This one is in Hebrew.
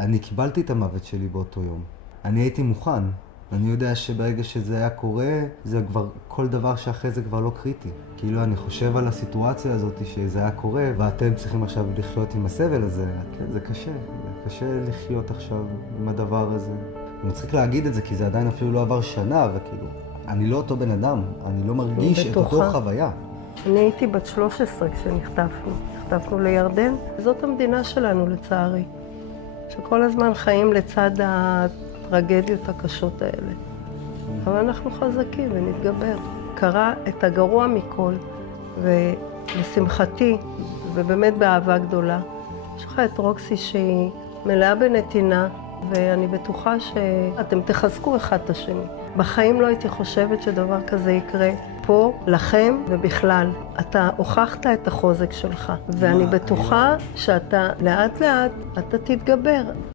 אני קיבלתי את המוות שלי באותו יום. אני הייתי מוכן. אני יודע שברגע שזה היה קורה, זה כבר, כל דבר שאחרי זה כבר לא קריטי. כאילו אני חושב על הסיטואציה הזאת שזה היה קורה, ואתם צריכים עכשיו לחיות עם הסבל הזה. כן, זה קשה. זה קשה לחיות עכשיו עם הדבר הזה. אני מצחיק להגיד את זה, כי זה עדיין אפילו לא עבר שנה, וכאילו, אני לא אותו בן אדם. אני לא מרגיש את אותו חוויה. אני הייתי בת 13 כשנחטפנו. נחטפנו לירדן. זאת המדינה שלנו, לצערי. שכל הזמן חיים לצד הטרגדיות הקשות האלה. אבל אנחנו חזקים ונתגבר. קרה את הגרוע מכל, ולשמחתי, ובאמת באהבה גדולה, יש לך את רוקסי שהיא מלאה בנתינה, ואני בטוחה שאתם תחזקו אחד את השני. בחיים לא הייתי חושבת שדבר כזה יקרה פה, לכם ובכלל. אתה הוכחת את החוזק שלך, ואני בטוחה שאתה לאט לאט אתה תתגבר.